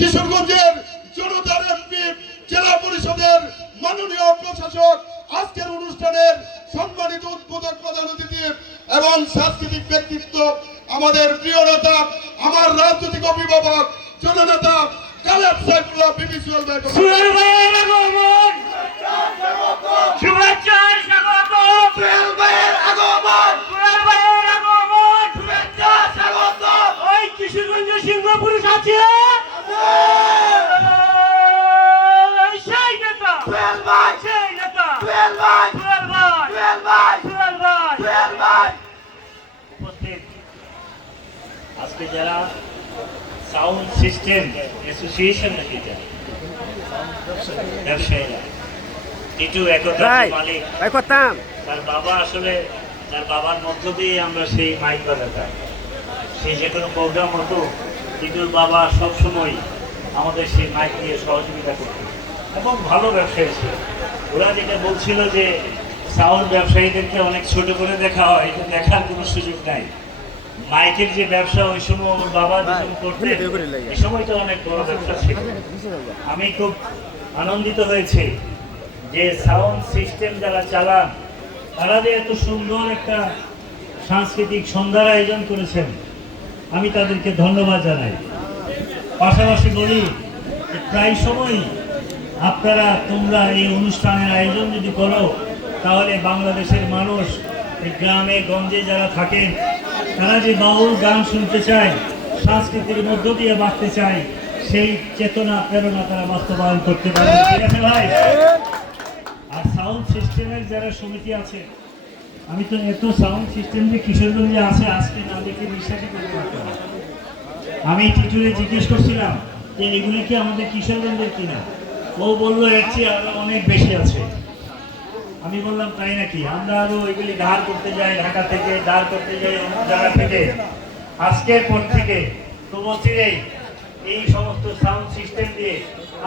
কিশোরগঞ্জের জনতার এমপি, জেলা পরিষদের মাননীয় প্রশাসক, আজকের অনুষ্ঠানের সম্মানিত উদ্বোধক প্রধান অতিথি এবং সাংস্কৃতিক ব্যক্তিত্ব, আমাদের প্রিয় নেতা, আমার রাজনৈতিক অভিভাবক, জননেতা কালেব সাইফুল্লাহ বিবিসিএল ভাই। কিশোরগঞ্জ সিংহ পুরুষ আছে আজকে যারা সাউন্ড সিস্টেম অ্যাসোসিয়েশন নাকি ব্যবসায়ীরা টিটু একতা মালিক তার বাবা, আসলে তার বাবার মধ্য দিয়ে আমরা সেই মাইক বাজাতাম। সেই যে কোনো প্রোগ্রাম হতো, টিটুর বাবা সবসময় আমাদের সেই মাইক দিয়ে সহযোগিতা করত এবং ভালো ব্যবসায়ী ছিল। ওরা যেটা বলছিল যে সাউন্ড ব্যবসায়ীদেরকে অনেক ছোট করে দেখা হয়, এটা দেখার কোনো সুযোগ নাই। মাইকের যে ব্যবসা ওই সময় ওর বাবা যখন করতেন, এই সময়টা অনেক বড় ব্যবসা ছিল। আমি খুব আনন্দিত হয়েছি যে সাউন্ড সিস্টেম যারা চালান তারা যে এত সুন্দর একটা সাংস্কৃতিক সন্ধ্যার আয়োজন করেছেন, আমি তাদেরকে ধন্যবাদ জানাই। পাশাপাশি বলি যে প্রায় সময়ই তোমরা এই অনুষ্ঠানের আয়োজন যদি করো, তাহলে বাংলাদেশের মানুষ এই গ্রামে গঞ্জে যারা থাকেন, তারা যে বাউল গান শুনতে চায়, সংস্কৃতির মধ্য দিয়ে বাঁচতে চায়, সেই চেতনা প্রেরণা তারা বাস্তবায়ন করতে পারে। ঠিক আছে ভাই? আর সাউন্ড সিস্টেমের যারা সমিতি আছে, আমি তো এত সাউন্ড সিস্টেম যে কিশোরগঞ্জে আছে আজকে না দেখে বিশ্বাসই করতে পারতাম না। আমি টিটুরে জিজ্ঞেস করছিলাম যে এগুলি কি আমাদের কিশোরগঞ্জের কিনা, ও বললো এর চেয়ে আরো অনেক বেশি আছে। আমি বললাম তাই নাকি? আমরা আরো এগুলি ধার করতে যাই, ঢাকা থেকে ধার করতে যাই, অন্য জায়গা থেকে। আজকের পর থেকে প্রবচিরেই এই সমস্ত সাউন্ড সিস্টেম দিয়ে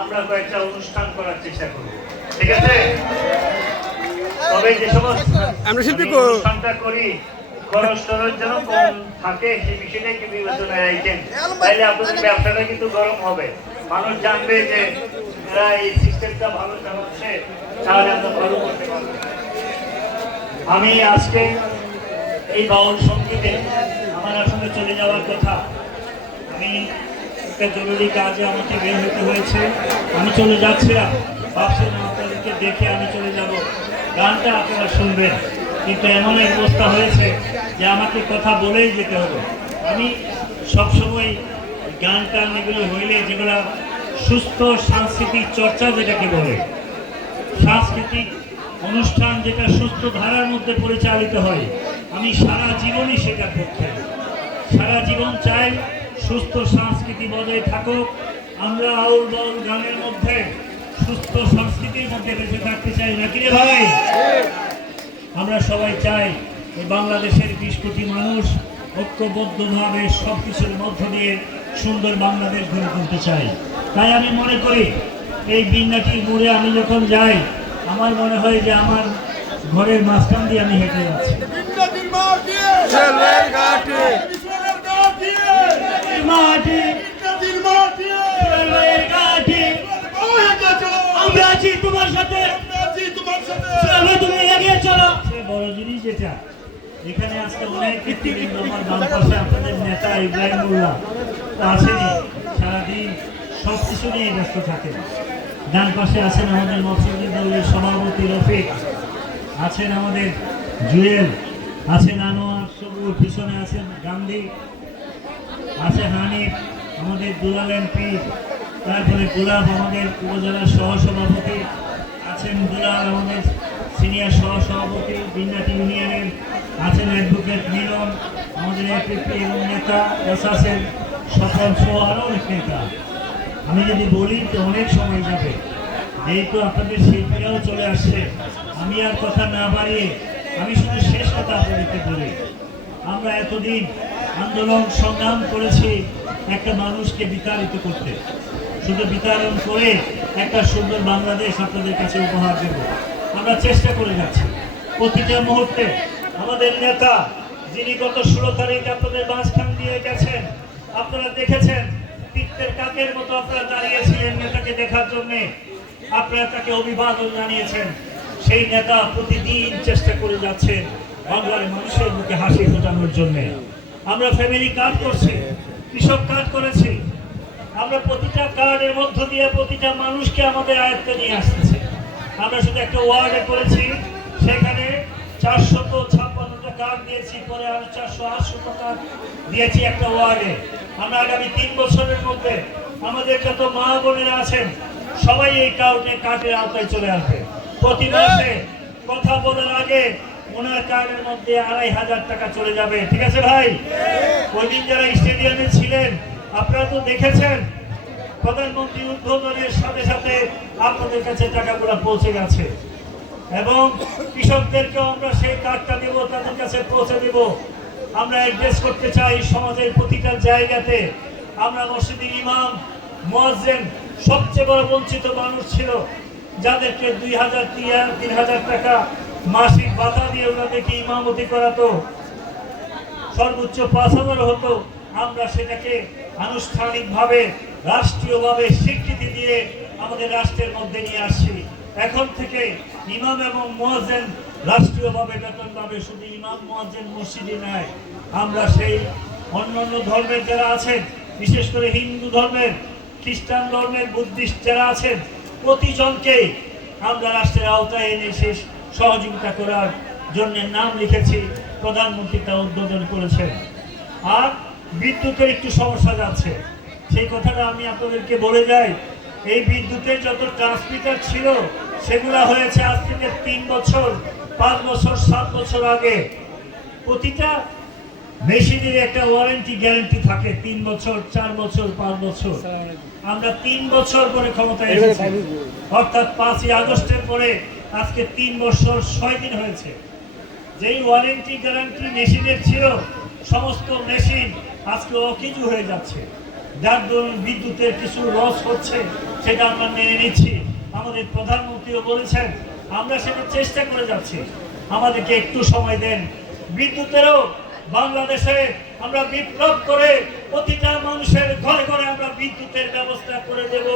আমরা কয়েকটা অনুষ্ঠান করার চেষ্টা করব। ঠিক আছে? তবে যে সমস্ত অনুষ্ঠানটা করি খরচ টরচ যেন কম থাকে, সেই বিষয়টা কি বিবেচনায় রাখেন, তাইলে আপনাদের ব্যবসাটা কিন্তু গরম হবে। মানুষ জানবে যে এরা এই সিস্টেমটা ভালো চালাচ্ছে, তাহলে আমরা ভালো করতে পারবো। আমি আজকে এই বাউল সঙ্গীতে আমার আসলে চলে যাওয়ার কথা। আমি একটা জরুরি কাজে আমাকে বের হতে হয়েছে, আমি চলে যাচ্ছিলাম। ভাবছিলাম আপনাদেরকে দেখে আমি চলে যাব, গানটা আপনারা শুনবেন, কিন্তু এমন এক অবস্থা হয়েছে যে আমাকে কথা বলেই যেতে হবে। আমি সবসময় গান টান এগুলো হইলে, যেগুলো সুস্থ সাংস্কৃতিক চর্চা যেটাকে বলে, সাংস্কৃতিক অনুষ্ঠান যেটা সুস্থ ধারার মধ্যে পরিচালিত হয়, আমি সারা জীবনই সেটার পক্ষে। সারা জীবন চাই সুস্থ সংস্কৃতি বজায় থাকুক। আমরা আউল বাউল গানের মধ্যে সুস্থ সংস্কৃতির মধ্যে বেঁচে থাকতে চাই, নাকি রে ভাই? আমরা সবাই চাই এই বাংলাদেশের 20 কোটি মানুষ ঐক্যবদ্ধভাবে সব কিছুর মধ্য দিয়ে সুন্দর বাংলাদেশ গড়ে তুলতে চাই। তাই আমি মনে করি এই বিন্যাটির মোড়ে আমি যখন যাই, আমার মনে হয় যে আমার ঘরের মাঝখান দিয়ে আমি হেঁটে যাচ্ছি। তোমার সাথে তুমি এগিয়ে চলো। বড় জিনিস যেটা এখানে আজকে অনেক ব্যক্তিবৃন্দ, আমার বাম পাশে আপনাদের নেতা ইব্রাহিমুল্লাহ আসেনি, সারাদিন সব কিছু নিয়ে ব্যস্ত থাকেন। ডান পাশে আছেন আমাদের মফসিল দলের সভাপতি রফিক, আছেন আমাদের জুয়েল, আছেন আনোয়ার সবুর, পিছনে আছেন গান্ধী, আছে হানিফ, আমাদের দুলাল এমপি, তারপরে গোলাপ আমাদের উপজেলার সহসভাপতি, আছেন দুলাল আমাদের সিনিয়র সহসভাপতি বিন্যাটি ইউনিয়নের, আছেন অ্যাডভোকেট মিলন আমাদের এপিপি এবং নেতা, আছেন সকল সহ আরও অনেক নেতা। আমি যদি বলি তো অনেক সময় যাবে, যেহেতু আপনাদের শিল্পীরাও চলে আসছে, আমি আর কথা না বাড়িয়ে আমি শুধু শেষ কথা আপনাদেরকে বলি। আমরা এতদিন আন্দোলন সংগ্রাম করেছি একটা মানুষকে বিতাড়িত করতে, শুধু বিতরণ করে একটা সুন্দর বাংলাদেশ আপনাদের কাছে উপহার দেব। আমরা চেষ্টা করে যাচ্ছি প্রতিটা মুহূর্তে। আমাদের নেতা যিনি গত 16 তারিখ আপনাদের মাঝখান দিয়ে গেছেন, আপনারা দেখেছেন কৃষকদের কাকের মতো আপনারা দাঁড়িয়েছিলেন নেতাকে দেখার জন্য, আপনারা তাকে অভিবাদন জানিয়েছেন। সেই নেতা প্রতিদিন চেষ্টা করে যাচ্ছেন বাংলার মানুষের মুখে হাসি ফোটানোর জন্য। আমরা ফ্যামিলি কার্ড করছি, কৃষক কার্ড করেছি, আমরা প্রতিটা কার্ডের মধ্য দিয়ে প্রতিটা মানুষকে আমাদের আয়ত্তে নিয়ে আসতেছি। আমরা শুধু একটা ওয়ার্ডে করেছি, সেখানে 456টা কার্ড দিয়েছি, পরে আরো 480 কার্ড দিয়েছি একটা ওয়ার্ডে। আমরা আগামী 3 বছরের মধ্যে আমাদের যত মা বোনেরা আছেন সবাই এই কার্ডের আওতায় চলে আসবে। প্রতি মাসে কথা বলার আগে ওনার কার্ডের মধ্যে 2500 টাকা চলে যাবে। ঠিক আছে ভাই? ওই দিন যারা স্টেডিয়ামে ছিলেন আপনারা তো দেখেছেন, প্রধানমন্ত্রী উদ্বোধনের সাথে সাথে আপনাদের কাছে টাকাগুলো পৌঁছে গেছে, এবং কৃষকদেরকেও আমরা সেই কার্ডটা দেব, তাদের কাছে পৌঁছে দেব। আমরা অ্যাড্রেস করতে চাই সমাজের প্রতিটা জায়গাতে। আমরা মসজিদের ইমাম, মুয়াজ্জিন সবচেয়ে বড় বঞ্চিত মানুষ ছিল, যাদেরকে 2000 3000 টাকা মাসিক ভাতা দিয়ে ওনাদেরকে ইমামতি করাতো, সর্বোচ্চ 5000 হতো। আমরা সেটাকে আনুষ্ঠানিকভাবে রাষ্ট্রীয়ভাবে স্বীকৃতি দিয়ে আমাদের রাষ্ট্রের মধ্যে নিয়ে আসছি। এখন থেকে ইমাম এবং মুয়াজ্জিন রাষ্ট্রীয়ভাবে বেতন পাবে। শুধু ইমাম মুয়াজ্জিন মসজিদে নয়, আমরা সেই অন্যান্য ধর্মের যারা আছেন, বিশেষ করে হিন্দু ধর্মের, খ্রিস্টান ধর্মের, বুদ্ধিস্ট যারা আছেন, প্রতিজনকে আমরা রাষ্ট্রের আওতায় এনে সেই সহযোগিতা করার জন্য নাম লিখেছি। প্রধানমন্ত্রী তা উদ্বোধন করেছেন। আর বিদ্যুতের একটু সমস্যা যাচ্ছে, সেই কথাটা আমি আপনাদেরকে বলে যাই। এই বিদ্যুতের যত ট্রান্সমিটার ছিল সেগুলো হয়েছে আজ থেকে 3 বছর, 5 বছর, 7 বছর আগে। প্রতিটা মেশিনের একটা ওয়ারেন্টি গ্যারান্টি থাকে, 3 বছর, 4 বছর, 5 বছর। আমরা 3 বছর পরে ক্ষমতায় এসেছি, অর্থাৎ 5ই আগস্টের পরে আজকে 3 বছর 6 দিন হয়েছে। যেই ওয়ারেন্টি গ্যারান্টি মেশিনের ছিল, সমস্ত মেশিন আজকে অকেজু হয়ে যাচ্ছে, যার দরুন বিদ্যুতের কিছু লস হচ্ছে, সেটা আমরা মেনে নিচ্ছি। আমাদের প্রধানমন্ত্রীও বলেছেন, আমরা সেটা চেষ্টা করে যাচ্ছি, আমাদেরকে একটু সময় দেন। বিদ্যুতেরও বাংলাদেশে আমরা বিপ্লব করে প্রতিটা মানুষের ঘরে ঘরে আমরা বিদ্যুতের ব্যবস্থা করে দেব,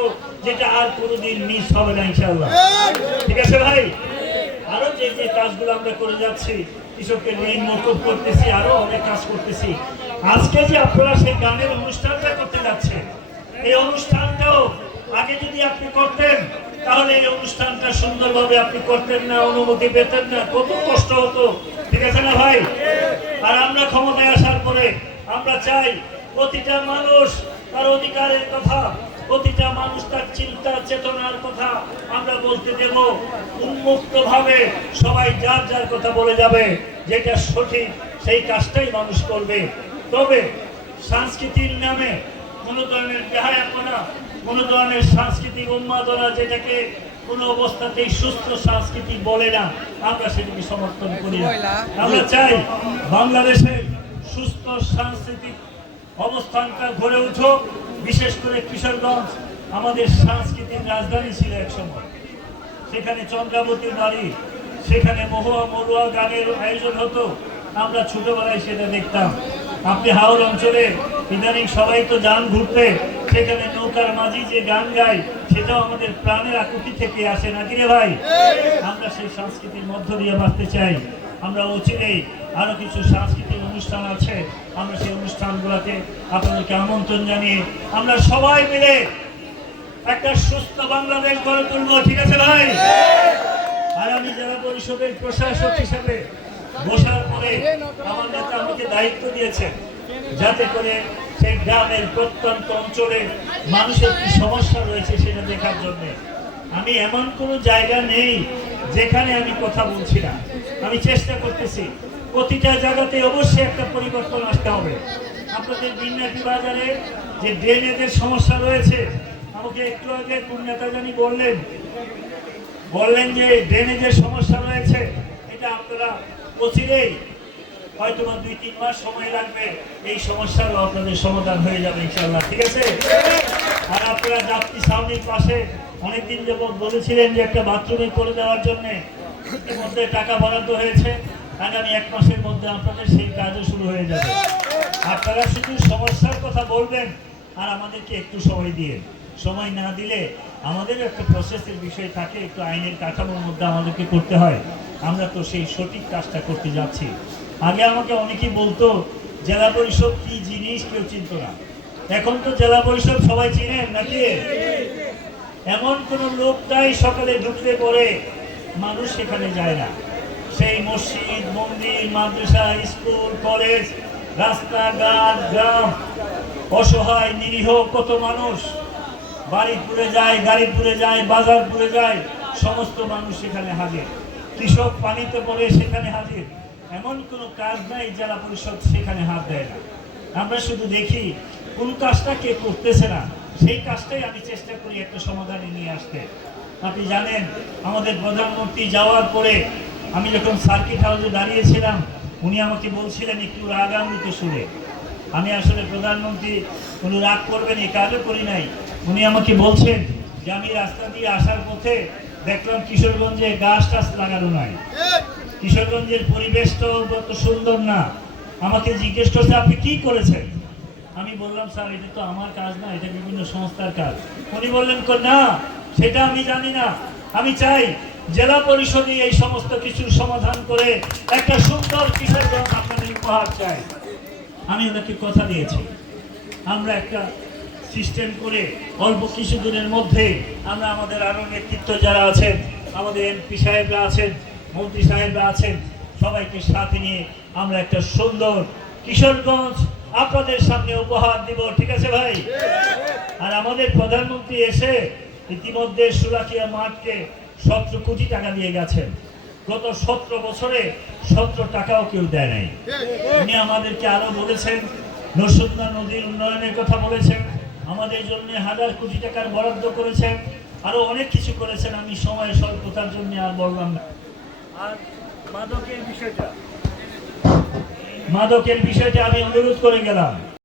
যেটা আর কোনোদিন মিস হবে না ইনশাআল্লাহ। ঠিক আছে ভাই? আরো যে যে কাজগুলো আমরা করে যাচ্ছি, কৃষকের ঋণ মকুব করতেছি, আরো অনেক কাজ করতেছি। আজকে যে আপনারা সেই গানের অনুষ্ঠানটা করতে যাচ্ছেন, এই অনুষ্ঠানটাও আগে যদি আপনি করতেন তাহলে এই অনুষ্ঠানটা সুন্দরভাবে আপনি করতেন না, অনুমতি পেতেন না, কত কষ্ট হতো। ঠিক আছে না ভাই? আর আমরা ক্ষমতায় আসার পরে আমরা চাই প্রতিটা মানুষ তার অধিকারের কথা, প্রতিটা মানুষ তার চিন্তা চেতনার কথা আমরা বলতে দেব। উন্মুক্ত ভাবে সবাই যার যার কথা বলে যাবে, যেটা সঠিক সেই কাজটাই মানুষ করবে। তবে সংস্কৃতির নামে কোনো ধরনের বেহায়াপনা, কোনো ধরনের সাংস্কৃতিক উন্মাদনা, যেটাকে কোনো অবস্থাতেই সুস্থ সংস্কৃতি বলে না, আমরা সেটাকে সমর্থন করি না। আমরা চাই বাংলাদেশের সুস্থ সাংস্কৃতিক অবস্থানটা গড়ে উঠুক। বিশেষ করে কিশোরগঞ্জ আমাদের সাংস্কৃতিক রাজধানী ছিল এক সময়। সেখানে চন্দ্রাবতীর বাড়ি, সেখানে মহুয়া মরুয়া গানের আয়োজন হতো, আমরা ছোটবেলায় সেটা দেখতাম। আপনি হাওড় অঞ্চলে ইদানিং সবাই তো যান ঘুরতে, সেখানে নৌকার মাঝি যে গান গায়, সেটাও আমাদের প্রাণের আকুতি থেকে আসে নাকি রে ভাই? আমরা সেই সংস্কৃতির মধ্য দিয়ে বাঁচতে চাই। আমরা অচিরেই আরো কিছু সাংস্কৃতিক অনুষ্ঠান আছে, আমরা সেই অনুষ্ঠানগুলোতে আপনাদেরকে আমন্ত্রণ জানিয়ে আমরা সবাই মিলে একটা সুস্থ বাংলাদেশ গড়ে তুলবো। ঠিক আছে ভাই? আর আমি জেলা পরিষদের প্রশাসক হিসেবে বসার পরে আমার নেতা আমাকে দায়িত্ব দিয়েছেন, যাতে করে সেই গ্রামের প্রত্যন্ত অঞ্চলে মানুষের কি সমস্যা রয়েছে সেটা দেখার জন্য। আমি এমন কোনো জায়গা নেই যেখানে আমি কথা বলছি না। আমি চেষ্টা করতেছি প্রতিটা জায়গাতে অবশ্যই একটা পরিবর্তন আসতে হবে। আপনাদের বিন্যাটি বাজারে যে ড্রেনেজের সমস্যা রয়েছে, আমাকে একটু আগে কোন নেতা জানি বললেন যে ড্রেনেজের সমস্যা রয়েছে, এটা আপনারা অচিরেই হয়তো 2-3 মাস সময় লাগবে, এই সমস্যারও আপনাদের সমাধান হয়ে যাবে ইনশাআল্লাহ। ঠিক আছে? আর আপনারা যাত্রী ছাউনির পাশে অনেকদিন যাবত বলেছিলেন যে একটা বাথরুমে করে দেওয়ার জন্য, ইতিমধ্যে টাকা বরাদ্দ হয়েছে। আগামী 1 মাসের মধ্যে আপনাদের সেই কাজও শুরু হয়ে যাবে। আপনারা শুধু সমস্যার কথা বলবেন, আর আমাদেরকে একটু সময় দিয়ে, সময় না দিলে আমাদেরও একটা প্রসেসের বিষয় থাকে, একটু আইনের কাঠামোর মধ্যে আমাদেরকে করতে হয়। আমরা তো সেই সঠিক কাজটা করতে যাচ্ছি। আগে আমাকে অনেকেই বলতো জেলা পরিষদ কি জিনিস কেউ চিনত না। এখন তো জেলা পরিষদ সবাই চিনেন নাকি? এমন কোন লোক নাই সকালে ঢুকলে পরে মানুষ সেখানে যায় না। সেই মসজিদ, মন্দির, মাদ্রাসা, স্কুল, কলেজ, রাস্তাঘাট, গ্রাম, অসহায় নিরীহ কত মানুষ বাড়ি পুড়ে যায়, গাড়ি পুড়ে যায়, বাজার পুড়ে যায়, সমস্ত মানুষ সেখানে হাজির। কৃষক পানিতে পড়ে সেখানে হাজির। এমন কোনো কাজ নাই জেলা পরিষদ সেখানে হাত দেয় না। আমরা শুধু দেখি কোন কাজটা কে করতেছে না, সেই কাজটাই আমি চেষ্টা করি একটা সমাধানে নিয়ে আসতে। আপনি জানেন আমাদের প্রধানমন্ত্রী যাওয়ার পরে আমি যখন সার্কিট হাউসে দাঁড়িয়েছিলাম, উনি আমাকে বলছিলেন একটু রাগান্বিত সুরে। আমি আসলে প্রধানমন্ত্রী কোনো রাগ করবেন এই কাজও করি নাই। উনি আমাকে বলছেন যে আমি রাস্তা দিয়ে আসার পথে দেখলাম কিশোরগঞ্জে গাছ টাছ লাগানো নাই, কিশোরগঞ্জের পরিবেশটাও অত সুন্দর না। আমাকে জিজ্ঞেস করছে আপনি কি করেছেন? আমি বললাম স্যার এটা তো আমার কাজ না, এটা বিভিন্ন সংস্থার কাজ। উনি বললেন না সেটা আমি জানি না, আমি চাই জেলা পরিষদে এই সমস্ত কিছুর সমাধান করে একটা সুন্দর কিশোরগঞ্জ আপনাদের উপহার চাই। আমি ওনাকে কথা দিয়েছি আমরা একটা সিস্টেম করে অল্প কিছু দিনের মধ্যে আমরা আমাদের আরো নেতৃত্ব যারা আছেন, আমাদের এমপি সাহেবরা আছেন, মন্ত্রী সাহেবরা আছেন, সবাইকে সাথে নিয়ে আমরা একটা সুন্দর কিশোরগঞ্জ আপনাদের সামনে উপহার দিব। ঠিক আছে ভাই? আর আমাদের প্রধানমন্ত্রী এসে ইতিমধ্যে সুরাকিয়া মাঠকে 17 কোটি টাকা দিয়ে গেছেন। গত 17 বছরে 17 টাকাও কেউ দেয় নাই। উনি আমাদেরকে আরো বলেছেন নরসুন্দা নদীর উন্নয়নের কথা বলেছেন, আমাদের জন্য 1000 কোটি টাকার বরাদ্দ করেছেন, আরো অনেক কিছু করেছেন। আমি সময় স্বল্পতার জন্য আর বললাম না। আর মাদকের বিষয়টা আমি অনুরোধ করে গেলাম